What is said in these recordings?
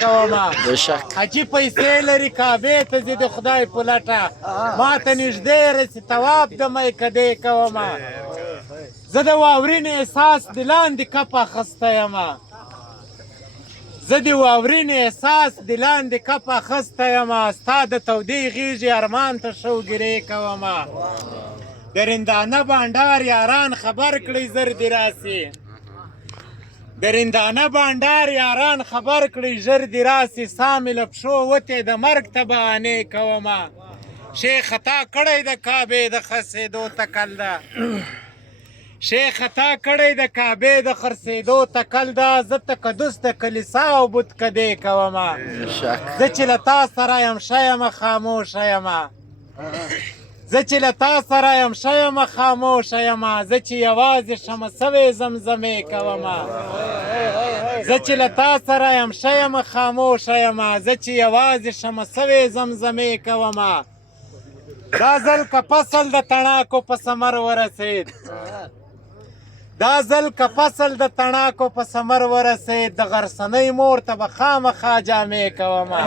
کومه بشک حاجي پیسې لري کعبې ته ځي د خدای په لټه ما ته نږدې رسي طواف د میکدې کومه زه د واورین احساس د لاندې کپ اخیستی یمه زه د واورین احساس د لاندې کپ اخیستی یمه ستا د تودې غېږې ارمان ته شوګیرې کومه د رندانه بانډار یاران خبر کړئ زر دې راسي د رندانه بانډار یاران خبر کړئ ژر دې راسي سا مې له پښو وتې د مرګ ته بهانې کومه شیخ خطا کړی د کعبې د خرڅېدو تکل ده شیخ خطا کړی د کعبې د خرڅېدو تکل ده زه تقدس د کلیسا او بتکدې کومه بشک زه چې له تا سره یم ښه یمه خاموشه یمه زه چې له تا سره یم ښه یمه خاموشه یمه زه چې یوازې شمه سوې زمزمې کومه زه چې له تا سره یم ښه یمه خاموشه یمه زه چې یوازې شمه سوې زمزمې کومه دا ځل که فصل د تڼاکو په ثمر ورسېد دا ځل که فصل د تڼاکو په ثمر ورسېد د غرڅنۍ مور ته به خامخا جامې کومه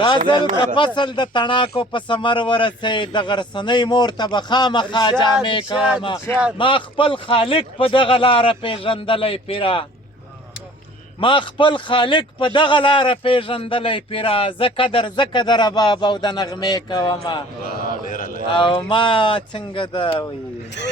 دا ځل که فصل د تڼاکو په ثمر ورسېد د غرڅنۍ مور ته به خامخا جامې کومه ما خپل خالق په دغه لاره پېژندلی پیره ما خپل خالق په دغه لاره پېژندلی پیره زه قدر رباب او د نغمې کومه او ما څنګه ده وایي